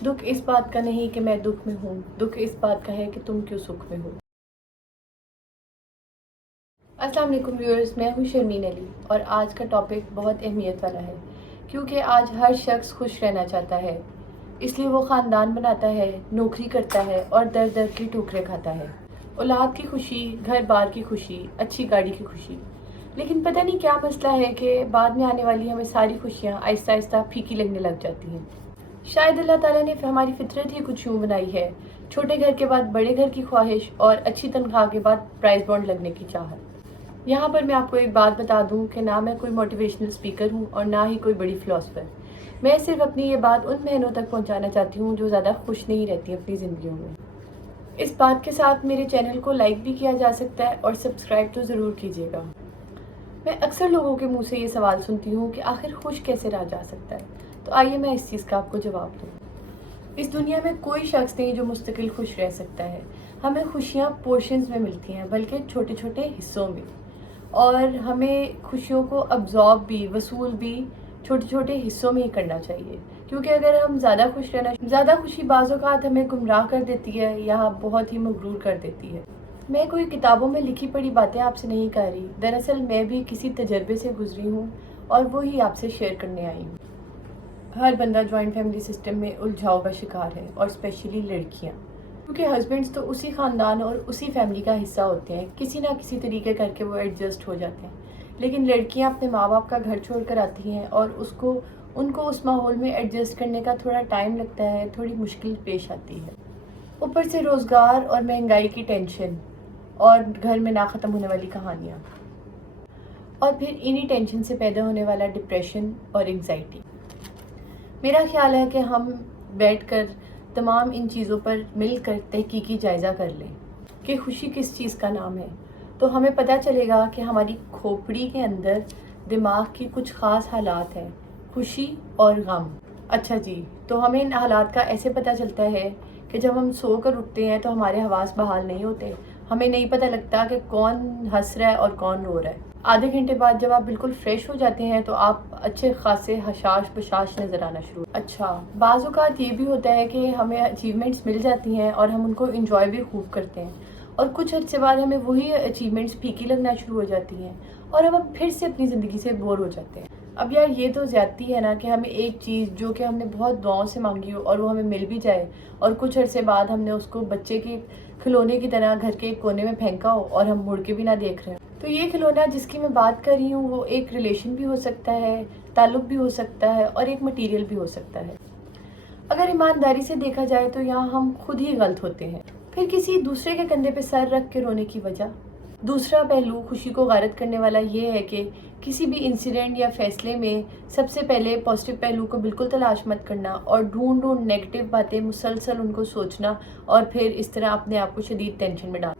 दुख इस बात का नहीं कि मैं दुख में हूँ, दुख इस बात का है कि तुम क्यों सुख में हो। अस्सलाम वालेकुम व्यूअर्स, मैं हूँ शर्मीन अली और आज का टॉपिक बहुत अहमियत वाला है क्योंकि आज हर शख्स खुश रहना चाहता है। इसलिए वो ख़ानदान बनाता है, नौकरी करता है और दर दर की ठोकरें खाता है। औलाद की खुशी, घर बार की खुशी, अच्छी गाड़ी की खुशी। लेकिन पता नहीं क्या मसला है कि बाद में आने वाली हमें सारी खुशियाँ आहिस्ता आहिस्ता फीकी लगने लग जाती हैं। शायद अल्लाह ताला ने हमारी फितरत ही कुछ यूँ बनाई है, छोटे घर के बाद बड़े घर की ख्वाहिश और अच्छी तनख्वाह के बाद प्राइस बॉन्ड लगने की चाहत। यहाँ पर मैं आपको एक बात बता दूँ कि ना मैं कोई मोटिवेशनल स्पीकर हूँ और ना ही कोई बड़ी फ़िलासफ़र। मैं सिर्फ अपनी ये बात उन बहनों तक पहुँचाना चाहती हूँ जो ज़्यादा खुश नहीं रहती अपनी ज़िंदगियों में। इस बात के साथ मेरे चैनल को लाइक भी किया जा सकता है और सब्सक्राइब तो ज़रूर कीजिएगा। मैं अक्सर लोगों के मुंह से ये सवाल सुनती हूँ कि आखिर खुश कैसे रहा जा सकता है, तो आइए मैं इस चीज़ का आपको जवाब दूँ। इस दुनिया में कोई शख्स नहीं जो मुस्तकिल खुश रह सकता है। हमें खुशियाँ पोर्शंस में मिलती हैं, बल्कि छोटे छोटे हिस्सों में, और हमें खुशियों को अब्जॉर्ब भी, वसूल भी छोटे छोटे हिस्सों में ही करना चाहिए। क्योंकि अगर हम ज़्यादा खुशी बाज़ औक़ात हमें गुमराह कर देती है या बहुत ही मगरूर कर देती है। मैं कोई किताबों में लिखी पढ़ी बातें आपसे नहीं कह रही, दरअसल मैं भी किसी तजर्बे से गुजरी हूँ और वही आपसे शेयर करने आई हूँ। हर बंदा जॉइंट फैमिली सिस्टम में उलझाव का शिकार है, और स्पेशली लड़कियाँ, क्योंकि हस्बैंड्स तो उसी ख़ानदान और उसी फैमिली का हिस्सा होते हैं, किसी ना किसी तरीके करके वो एडजस्ट हो जाते हैं। लेकिन लड़कियाँ अपने माँ बाप का घर छोड़ कर आती हैं और उनको उस माहौल में एडजस्ट करने का थोड़ा टाइम लगता है, थोड़ी मुश्किल पेश आती है। ऊपर से रोज़गार और महंगाई की टेंशन और घर में ना ख़त्म होने वाली कहानियाँ, और फिर इन्हीं टेंशन से पैदा होने वाला डिप्रेशन और एंग्जाइटी। मेरा ख्याल है कि हम बैठकर तमाम इन चीज़ों पर मिलकर तहकीकी जायज़ा कर लें कि खुशी किस चीज़ का नाम है, तो हमें पता चलेगा कि हमारी खोपड़ी के अंदर दिमाग की कुछ ख़ास हालात हैं, खुशी और गम। अच्छा जी, तो हमें इन हालात का ऐसे पता चलता है कि जब हम सो कर उठते हैं तो हमारे हवास बहाल नहीं होते, हमें नहीं पता लगता कि कौन हंस रहा है और कौन रो रहा है। आधे घंटे बाद जब आप बिल्कुल फ्रेश हो जाते हैं तो आप अच्छे खासे हशाश बशाश नज़र आना शुरू। अच्छा, बाज़ औक़ात ये भी होता है कि हमें अचीवमेंट्स मिल जाती हैं और हम उनको इंजॉय भी खूब करते हैं, और कुछ अर्से बाद हमें वही अचीवमेंट्स फीकी लगना शुरू हो जाती हैं और हम फिर से अपनी ज़िंदगी से बोर हो जाते हैं। अब यार, ये तो ज़्यादती है ना कि हमें एक चीज़ जो कि हमने बहुत दुआओं से मांगी हो और वो हमें मिल भी जाए, और कुछ अर्से बाद हमने उसको बच्चे के खिलौने की तरह घर के एक कोने में फेंका हो और हम मुड़ के भी ना देख रहे हैं। तो ये खिलौना जिसकी मैं बात कर रही हूँ वो एक रिलेशन भी हो सकता है, ताल्लुक़ भी हो सकता है, और एक मटीरियल भी हो सकता है। अगर ईमानदारी से देखा जाए तो यहाँ हम खुद ही गलत होते हैं। फिर किसी दूसरे के कंधे पे सर रख के रोने की वजह। दूसरा पहलू खुशी को गारत करने वाला ये है कि किसी भी इंसिडेंट या फैसले में सबसे पहले पॉजिटिव पहलू को बिल्कुल तलाश मत करना और ढूंढ नेगेटिव बातें मुसलसल उनको सोचना, और फिर इस तरह अपने आप को शदीद टेंशन में डाल,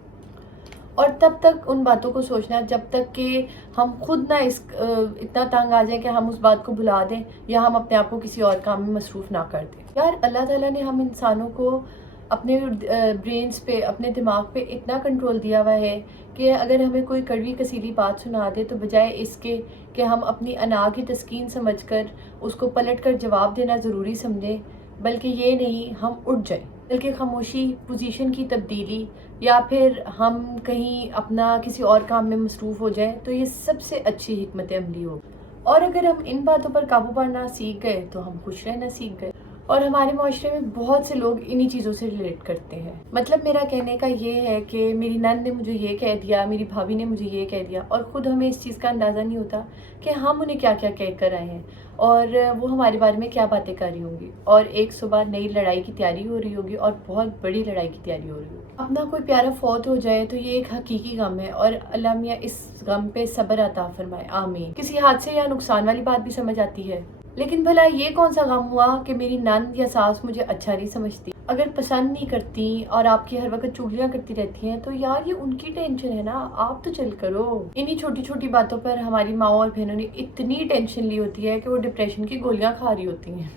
और तब तक उन बातों को सोचना जब तक कि हम खुद ना इतना तंग आ जाए कि हम उस बात को भुला दें या हम अपने आप को किसी और काम में मसरूफ़ ना कर दें। यार, अल्लाह ताला ने हम इंसानों को अपने ब्रेन्स पे, अपने दिमाग पे इतना कंट्रोल दिया हुआ है कि अगर हमें कोई कड़वी कसीली बात सुना दे तो बजाय इसके कि हम अपनी अना की तस्कीन समझकर उसको पलट कर जवाब देना ज़रूरी समझें, बल्कि ये नहीं हम उठ जाएं, बल्कि खामोशी, पोजीशन की तब्दीली, या फिर हम कहीं अपना किसी और काम में मसरूफ़ हो जाएं, तो ये सबसे अच्छी हिकमत अमली हो। और अगर हम इन बातों पर काबू पाना सीख गए तो हम खुश रहना सीख गए। और हमारे माशरे में बहुत से लोग इन्हीं चीज़ों से रिलेट करते हैं। मतलब मेरा कहने का ये है कि मेरी नंद ने मुझे ये कह दिया, मेरी भाभी ने मुझे ये कह दिया, और ख़ुद हमें इस चीज़ का अंदाज़ा नहीं होता कि हम उन्हें क्या क्या कह कर आए हैं और वो हमारे बारे में क्या बातें कर रही होंगी, और एक सुबह नई लड़ाई की तैयारी हो रही होगी और बहुत बड़ी लड़ाई की तैयारी हो रही होगी। अपना कोई प्यारा फौत हो जाए तो ये एक हकीकी गम है, और अल्लाह मियाँ इस गम पे सब्र अता फरमाए, आमीन। किसी हादसे या नुकसान वाली बात भी समझ आती है, लेकिन भला ये कौन सा गम हुआ कि मेरी नंद या सास मुझे अच्छा नहीं समझती, अगर पसंद नहीं करती और आपकी हर वक्त चुगलियां करती रहती हैं, तो यार ये उनकी टेंशन है ना, आप तो चल करो। इन्हीं छोटी छोटी बातों पर हमारी माँ और बहनों ने इतनी टेंशन ली होती है कि वो डिप्रेशन की गोलियां खा रही होती हैं।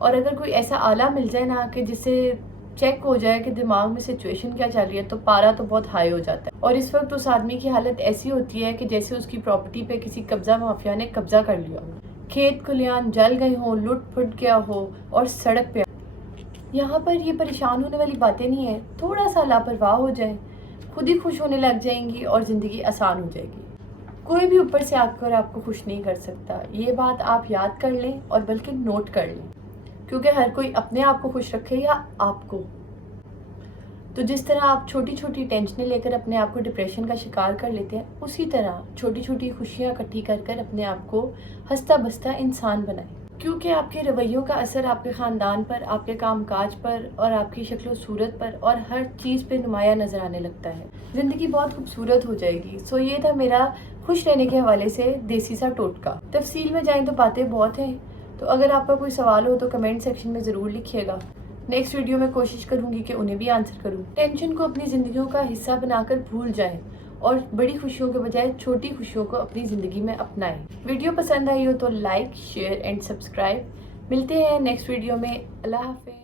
और अगर कोई ऐसा आला मिल जाए ना कि जिससे चेक हो जाए कि दिमाग में सिचुएशन क्या चल रही है, तो पारा तो बहुत हाई हो जाता है, और इस वक्त उस आदमी की हालत ऐसी होती है कि जैसे उसकी प्रॉपर्टी पे किसी कब्जा माफिया ने कब्जा कर लिया हो, खेत खलियान जल गए हों, लुट फुट गया हो और सड़क पे। यहाँ पर ये परेशान होने वाली बातें नहीं है, थोड़ा सा लापरवाह हो जाए, खुद ही खुश होने लग जाएंगी और ज़िंदगी आसान हो जाएगी। कोई भी ऊपर से आकर आपको खुश नहीं कर सकता, ये बात आप याद कर लें और बल्कि नोट कर लें, क्योंकि हर कोई अपने आप को खुश रखे या आपको। तो जिस तरह आप छोटी छोटी टेंशनें लेकर अपने आप को डिप्रेशन का शिकार कर लेते हैं, उसी तरह छोटी छोटी खुशियाँ इकट्ठी कर कर अपने आप को हंसता बसता इंसान बनाएं, क्योंकि आपके रवैयों का असर आपके ख़ानदान पर, आपके कामकाज पर और आपकी शक्ल सूरत पर और हर चीज़ पे नुमाया नज़र आने लगता है। ज़िंदगी बहुत खूबसूरत हो जाएगी। सो ये था मेरा खुश रहने के हवाले से देसी सा टोटका। तफसील में जाएं तो बातें बहुत हैं, तो अगर आपका कोई सवाल हो तो कमेंट सेक्शन में ज़रूर लिखिएगा। नेक्स्ट वीडियो में कोशिश करूँगी कि उन्हें भी आंसर करूँ। टेंशन को अपनी ज़िंदगियों का हिस्सा बनाकर भूल जाएं और बड़ी खुशियों के बजाय छोटी खुशियों को अपनी ज़िंदगी में अपनाएं। वीडियो पसंद आई हो तो लाइक, शेयर एंड सब्सक्राइब। मिलते हैं नेक्स्ट वीडियो में। अल्लाह हाफ़िज़।